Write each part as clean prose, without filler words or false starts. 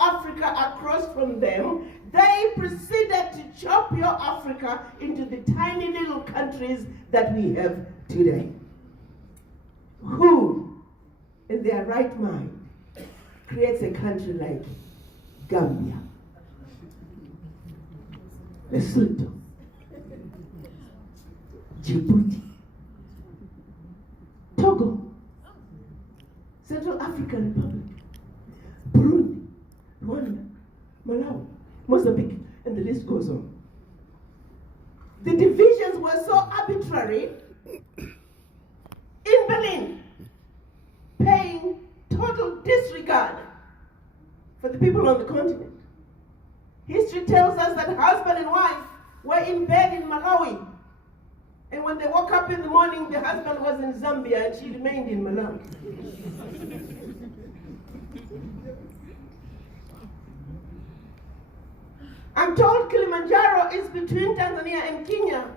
Africa across from them, they proceeded to chop your Africa into the tiny little countries that we have today. Who, in their right mind, creates a country like Gambia, Lesotho, Djibouti, Togo, Central African Republic, Burundi, Rwanda, Malawi, Mozambique, and the list goes on. The divisions were so arbitrary in Berlin, paying total disregard for the people on the continent. History tells us that husband and wife were in bed in Malawi, and when they woke up in the morning, the husband was in Zambia and she remained in Malawi. I'm told Kilimanjaro is between Tanzania and Kenya.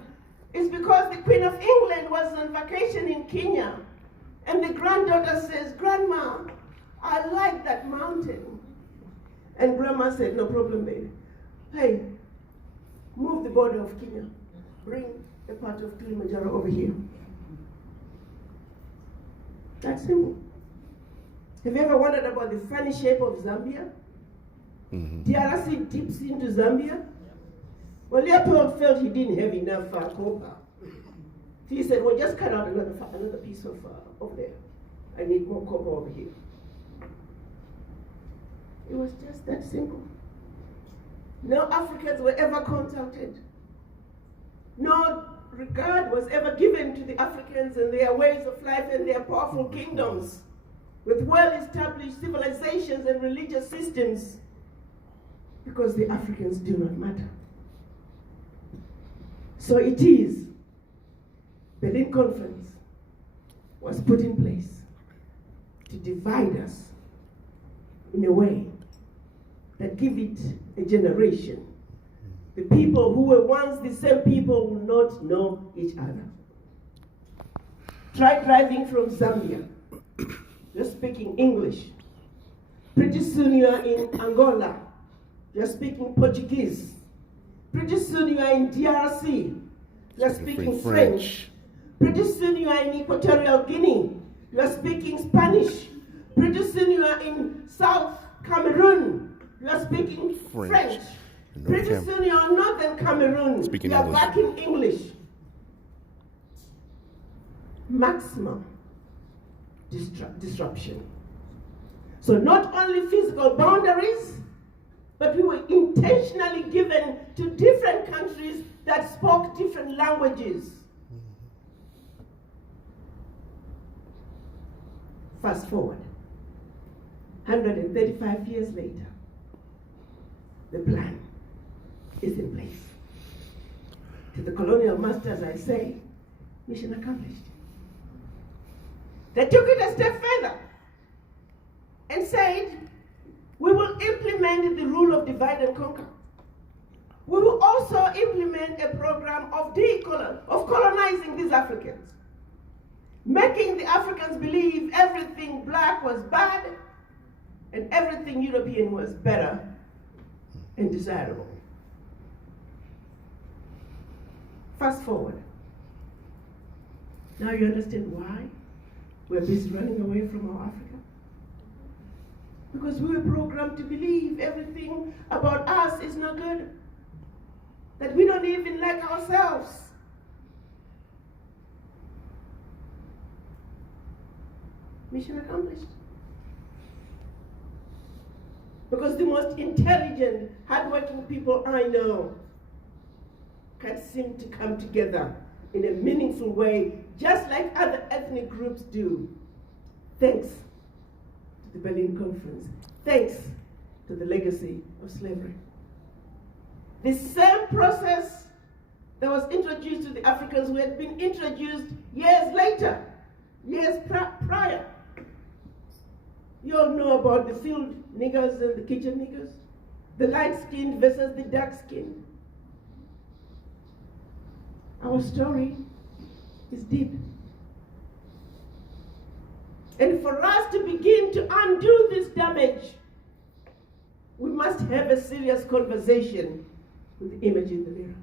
It's because the Queen of England was on vacation in Kenya. And the granddaughter says, "Grandma, I like that mountain." And Grandma said, "No problem, baby. Hey, move the border of Kenya. Bring a part of Kilimanjaro over here." That's simple. Have you ever wondered about the funny shape of Zambia? DRC dips into Zambia. Well, Leopold felt he didn't have enough copper. He said, "Well, just cut out another piece of over there. I need more copper over here." It was just that simple. No Africans were ever contacted. No regard was ever given to the Africans and their ways of life and their powerful kingdoms with well-established civilizations and religious systems, because the Africans do not matter. So it is, Berlin Conference was put in place to divide us in a way that give it a generation. The people who were once the same people will not know each other. Try driving from Zambia. You're speaking English. Pretty soon you are in Angola. You're speaking Portuguese. Pretty soon you are in DRC. You're speaking French. Pretty soon you are in Equatorial Guinea. You're speaking Spanish. Pretty soon you are in South Cameroon. You're speaking French. Pretty soon you are in Northern Cameroon. You're back in English. Maximum disruption. So not only physical boundaries, but we were intentionally given to different countries that spoke different languages. Fast forward, 135 years later, the plan is in place. To the colonial masters, I say, mission accomplished. They took it a step further and said, we will implement the rule of divide and conquer. We will also implement a program of colonizing these Africans, making the Africans believe everything black was bad and everything European was better and desirable. Fast forward. Now you understand why we're busy running away from our Africa? Because we were programmed to believe everything about us is not good, that we don't even like ourselves. Mission accomplished. Because the most intelligent, hardworking people I know can seem to come together in a meaningful way, just like other ethnic groups do. Thanks to the Berlin Conference. Thanks to the legacy of slavery. The same process that was introduced to the Africans who had been introduced years later, years prior. You all know about the field niggers and the kitchen niggers, the light-skinned versus the dark-skinned. Our story is deep. And for us to begin to undo this damage, we must have a serious conversation with the image in the mirror.